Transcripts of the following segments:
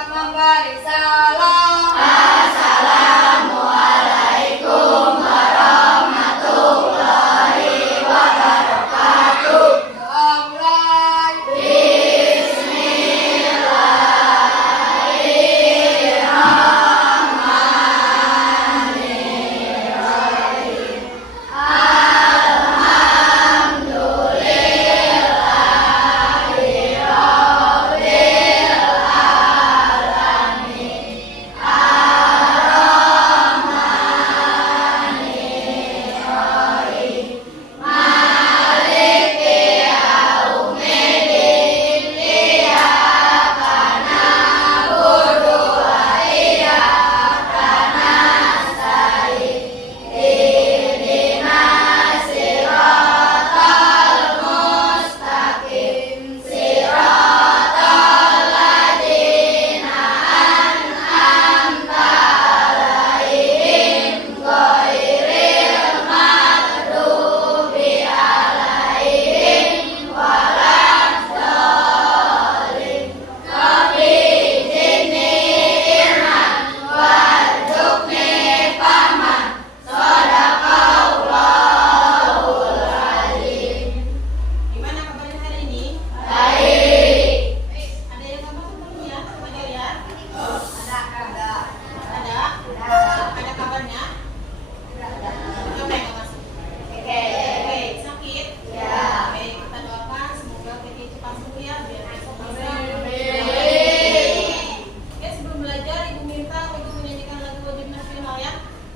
Siap memberi salam. Assalamualaikum warahmatullahi wabarakatuh. Doa mulai.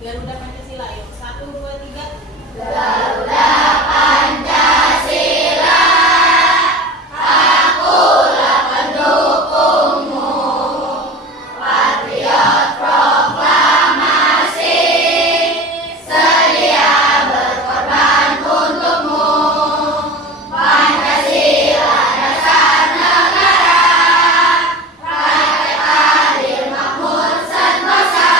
Garuda Pancasila, yuk. 1, 2, 3. Garuda Pancasila, akulah pendukungmu, patriot proklamasi, sedia berkorban untukmu. Pancasila dasar negara, rakyat adil makmur sentosa.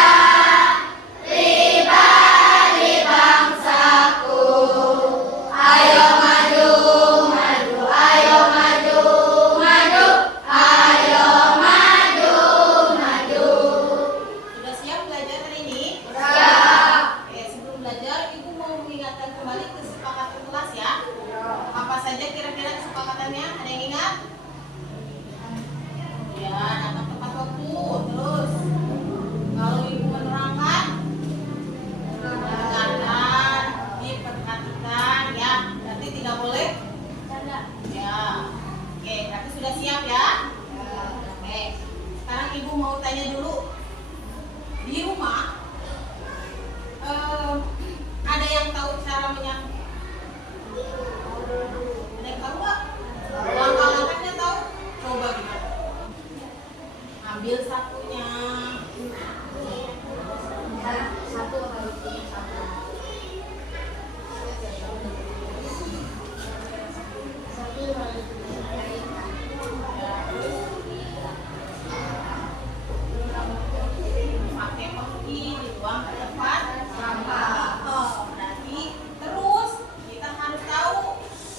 Apa saja kira-kira kesepakatannya? Ada yang ingat? Ya, datang tepat waktu. Terus, kalau ibu menerangkan, dengarkan, diperhatikan, ya. Berarti tidak boleh canda. Ya. Oke, berarti sudah siap ya? Oke. Sekarang ibu mau tanya dulu. Di rumah, ada yang tahu cara menyapu? Ada yang tahu nggak? Langkah-langkahnya tahu? Coba gimana? Ambil sapunya. Satu harus satu. Satu harus Pakai peki dibuang ke tempat sampah. Oh, berarti terus kita harus tahu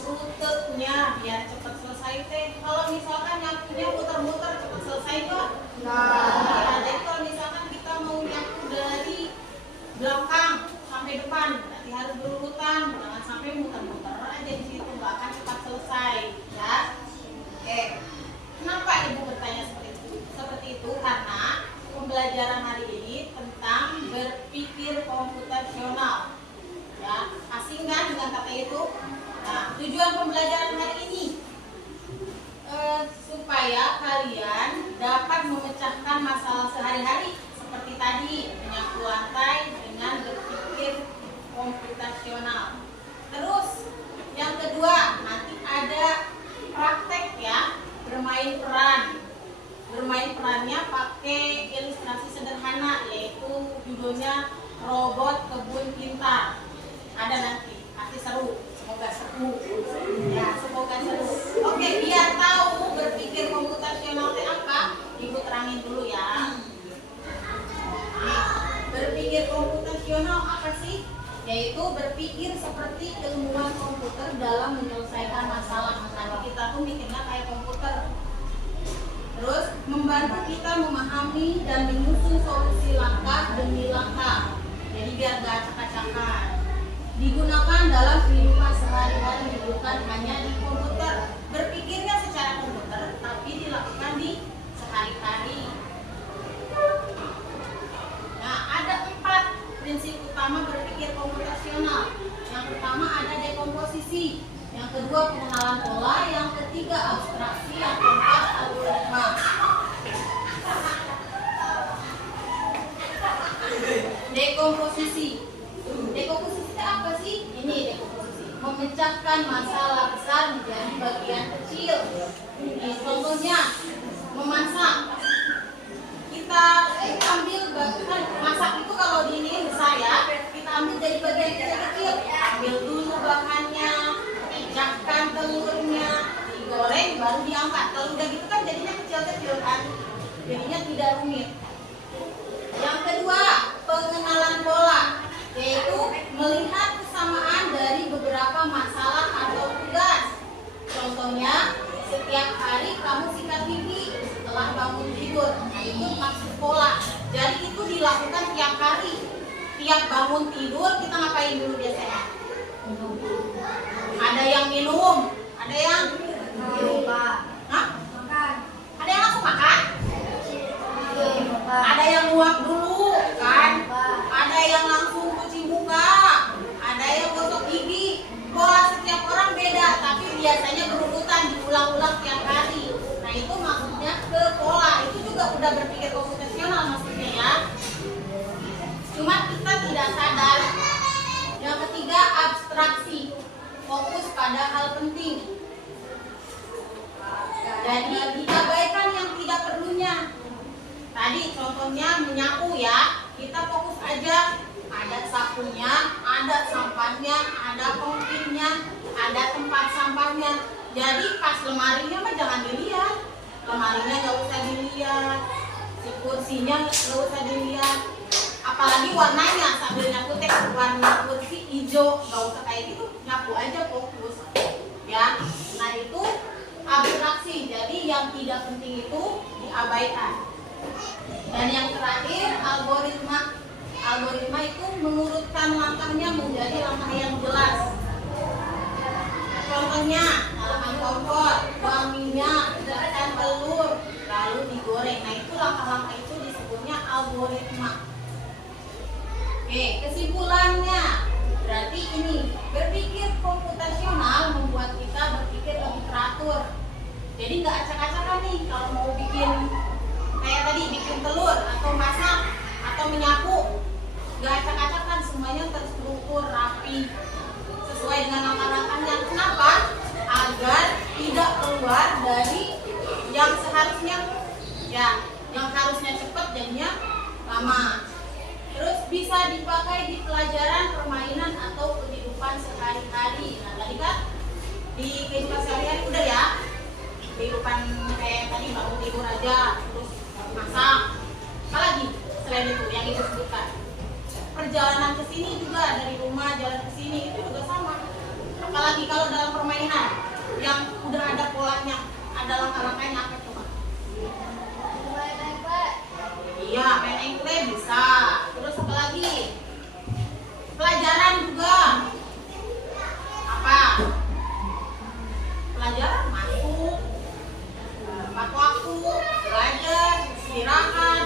rutenya biar cepat selesai teh. Kalau misalkan nyapunya muter-muter cepat selesai nggak? Nah, jadi kalau misalkan kita mau nyapu dari belakang sampai depan, berarti harus berurutan, jangan sampai muter-muter aja di situ, nggak akan cepat selesai, ya. Oke, kenapa ibu bertanya seperti itu? Seperti itu karena pembelajaran hari ini tentang berpikir komputasional, ya. Asing kan dengan kata itu? Nah, tujuan pembelajaran hari ini supaya kalian dapat memecahkan masalah sehari-hari seperti tadi menyapu lantai dengan berpikir komputasional. Terus yang kedua nanti ada praktek ya, bermain peran. Bermain perannya pakai ilustrasi sederhana yaitu judulnya robot kebun pintar. Ada nanti, pasti seru. Semoga seru. Ya, semoga seru. Oke, biar tahu berpikir komputasional itu apa, ibu terangin dulu ya. Berpikir komputasional apa sih? Yaitu berpikir seperti ilmuwan komputer dalam menyelesaikan masalah. Nanti kita tuh mikirnya kayak komputer. Terus membantu kita memahami dan menyusun solusi langkah demi langkah. Jadi biar gak acak-acakan. Digunakan dalam kehidupan sehari-hari, bukan hanya di komputer. Berpikirnya secara komputer, tapi dilakukan di sehari-hari. Nah, ada 4 prinsip utama berpikir komputasional. Yang pertama ada dekomposisi, yang kedua pengenalan pola, yang ketiga abstraksi, yang keempat algoritma. Dekomposisi. Dekomposisi itu apa sih? Ini dekomposisi. Memecahkan masalah besar menjadi bagian kecil. Ini contohnya memasak. Kita ambil bagian masak itu kalau di ini besar ya, kita ambil dari bagian kecil-kecil. Ambil dulu bahannya, pecahkan telurnya, digoreng baru diangkat. Kalau udah gitu kan jadinya kecil-kecil kan, jadinya tidak rumit. Yang kedua, pengenalan pola, yaitu melihat kesamaan dari beberapa masalah atau tugas. Contohnya, setiap hari kamu sikat gigi setelah bangun tidur. Nah, itu maksud pola. Jadi itu dilakukan tiap hari. Tiap bangun tidur kita ngapain dulu biasanya? Ada yang minum, ada yang Hah? Ada yang langsung makan? Ada yang nguap dulu, kan? Ada yang langsung cuci muka, ada yang gosok gigi. Pola setiap orang beda, tapi biasanya berurutan, diulang-ulang tiap hari. Nah, itu maksudnya ke pola. Itu juga udah berpikir komputasional maksudnya ya. Cuma kita tidak sadar. Yang ketiga, abstraksi. Fokus pada hal penting. Jadi diabaikan yang tidak perlunya. Tadi contohnya menyapu ya, kita fokus aja. Ada sapunya, ada sampahnya, ada pengukirnya, ada tempat sampahnya. Jadi pas lemarinya mah jangan dilihat. Lemarinya nggak usah dilihat, si kursinya nggak usah dilihat. Apalagi warnanya, sambil nyapu teh warna kursi hijau, nggak usah kayak gitu, nyapu aja fokus. Ya, nah itu abstraksi. Jadi yang tidak penting itu diabaikan. Dan yang terakhir algoritma. Algoritma itu mengurutkan langkahnya menjadi langkah yang jelas. Contohnya, nyalakan kompor, buang minyak, letakkan telur, lalu digoreng. Nah itu langkah-langkah itu disebutnya algoritma. Oke, kesimpulannya berarti ini berpikir komputasional membuat kita berpikir lebih teratur. Jadi nggak acak-acakan nih kalau mau bikin kayak tadi bikin telur atau masak atau menyapu. Nggak acak-acakan, semuanya terstruktur, rapi, sesuai dengan langkah-langkahnya. Kenapa? Agar tidak keluar dari yang seharusnya, ya, yang harusnya cepat jadinya lama. Terus bisa dipakai di pelajaran, permainan atau kehidupan sehari-hari. Nah tadi kan di kehidupan sehari-hari udah ya, kehidupan kayak tadi bangun tidur aja, terus masak. Apalagi selain itu yang ibu sebutkan. Perjalanan ke sini juga, dari rumah jalan ke sini itu juga sama. Apalagi kalau dalam permainan yang udah ada polanya, ada langkah-langkahnya apa coba? Iya, main engkle bisa. Terus apa lagi? Pelajaran juga. Apa? Pelajaran masuk, tepat waktu, belajar, istirahat,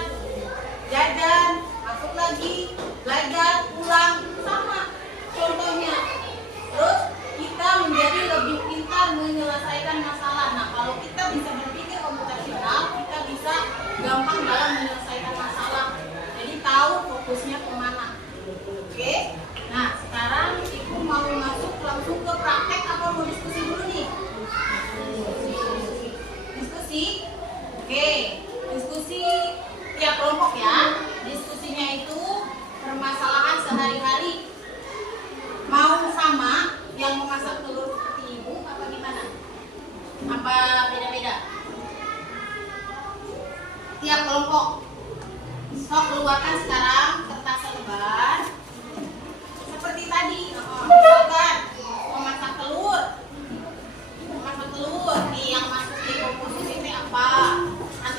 jajan, masuk lagi, belajar, pulang, sama contohnya. Terus kita menjadi lebih pintar menyelesaikan masalah. Nah kalau kita bisa berpikir komputasional, kita bisa gampang dalam menyelesaikan masalah. Jadi tahu fokusnya kemana. Oke. Nah sekarang ibu mau masuk langsung ke praktek apa mau diskusi dulu nih? Diskusi. Oke. Diskusi tiap kelompok ya. Diskusinya itu permasalahan sehari-hari. Mau sama yang memasak telur seperti ibu apa gimana? Apa beda-beda? Tiap kelompok. Sok keluarkan sekarang kertas lebar. Seperti tadi, misalkan memasak telur. Memasak telur, nih yang masuk di komposisi apa? Nanti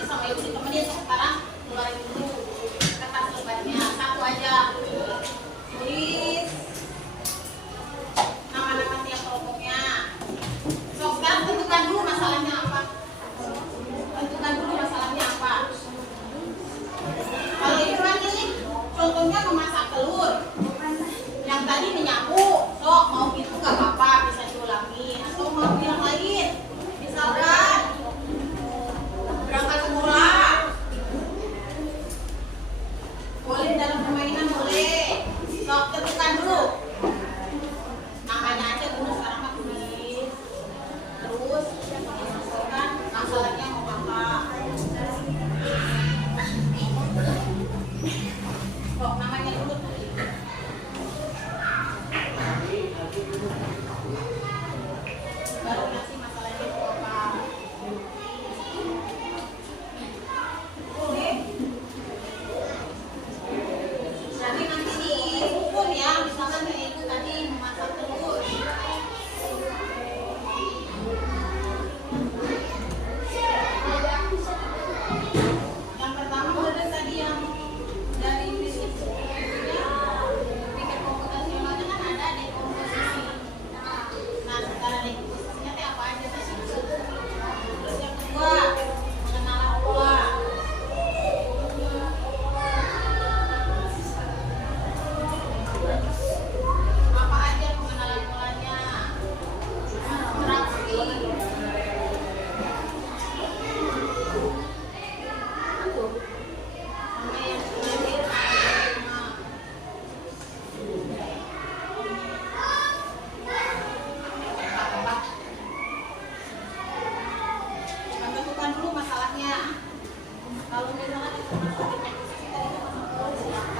tadi menyapu, sok mau gitu nggak apa-apa, bisa diulangi atau mau bilang lain. Misalkan berangkat sekolah, boleh dalam permainan boleh. Sok tentukan dulu. Namanya aja dulu sekarang mah tulis. Terus misalkan masalahnya mau apa? Sok namanya dulu tulis. Baru nanti masalahnya mau apa? Boleh. Jadi nanti dihukum ya, misalkan kayak itu tadi memasak telur. Yang pertama ada tadi yang dari prinsip pikir komputasionalnya kan ada dekomposisi. Nah, sekarang dekomposisinya teh apa aja tadi? Terus yang kedua pengenalan pola. Apa aja pengenalan polanya? Abstraksi. Sama yang terakhir tema. Tentukan dulu masalahnya. Kalau misalnya di komposisi tadi silakan.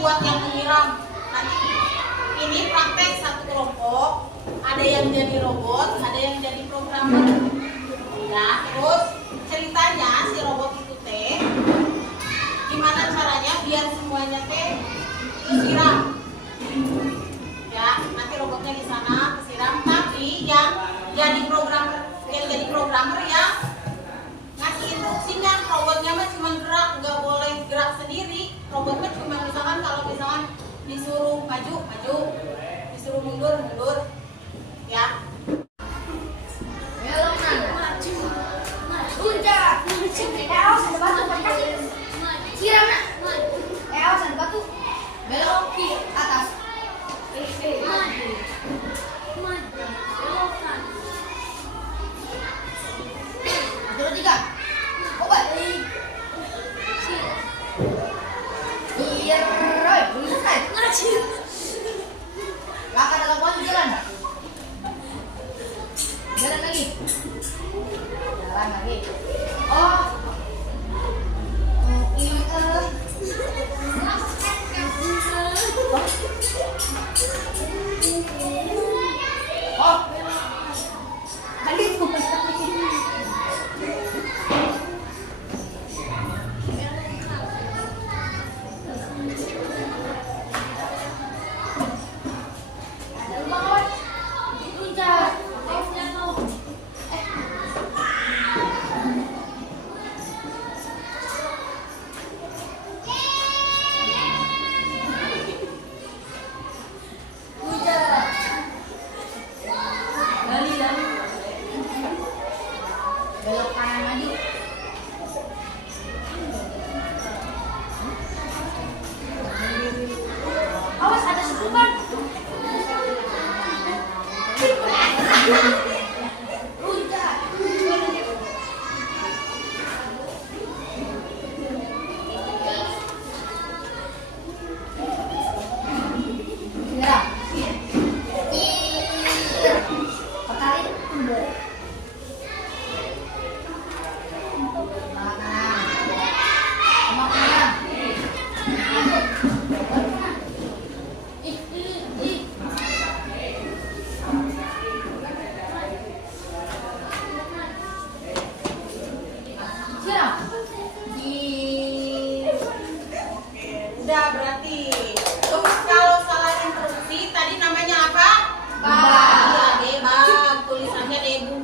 buat yang menyiram. Nanti ini praktek satu kelompok, ada yang jadi robot, ada yang jadi programmer. Nah, terus ceritanya si robot itu teh gimana caranya biar semuanya teh disiram. Ya, nanti robotnya di sana kesiram, tapi yang jadi programmer ya ngasih instruksinya. Robotnya mah cuma gerak, nggak boleh gerak sendiri. Robotnya cuma misalkan kalau misalkan disuruh maju, maju, disuruh mundur, mundur, ya. Belok kanan. Udah. Awas ada batu kasih. Siram nak. Awas ada batu. Belok ke atas. Maju. Maju. Belok kanan. 2, 3. Oh, baik. Iya, Roy. Bukan. Langkah dalam waktu jalan. Jalan lagi. Jalan lagi. Oh. Oh. Hadis. Belok kanan maju. Awas ada susukan. Loncat. Ya. Pekali. Udah berarti. Terus kalau salah instruksi tadi namanya apa? Iya, debug. Tulisannya debug.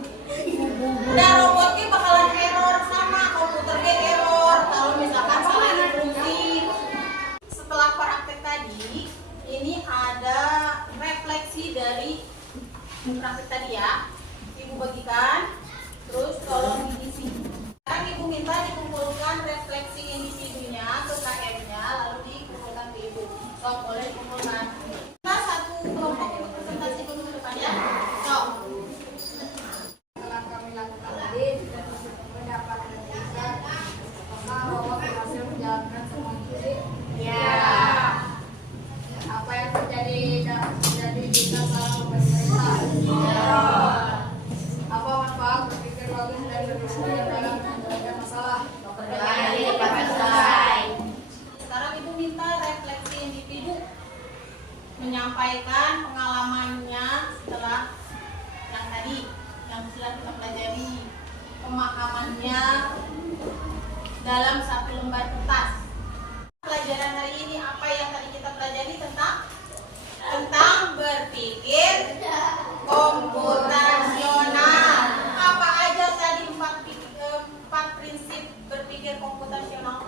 Udah robotnya bakalan error sama komputernya error kalau misalkan salah instruksi. Setelah praktek tadi, ini ada refleksi dari praktek tadi ya. Ibu bagikan, terus tolong diisi. Sekarang Ibu minta dikumpulkan refleksi individunya ke KM-nya, lalu dikumpulkan ke Ibu. Sok, boleh dikumpulkan. Kita satu kelompok untuk presentasi dulu ke depan ya. Sok. Telah kami lakukan tadi mendapat keputusan bahwa berhasil menjalankan semua studi. Ya. Apa yang terjadi kita salah pemerintah. Apa manfaat berpikir bagus dan berdiskusi dalam menyelesaikan masalah? Sekarang Ibu minta refleksi individu menyampaikan pengalamannya setelah yang tadi yang sudah kita pelajari, pemahamannya dalam satu lembar kertas. Pelajaran hari ini apa yang tadi kita pelajari tentang berpikir komputasional. Apa aja tadi empat prinsip berpikir komputasional?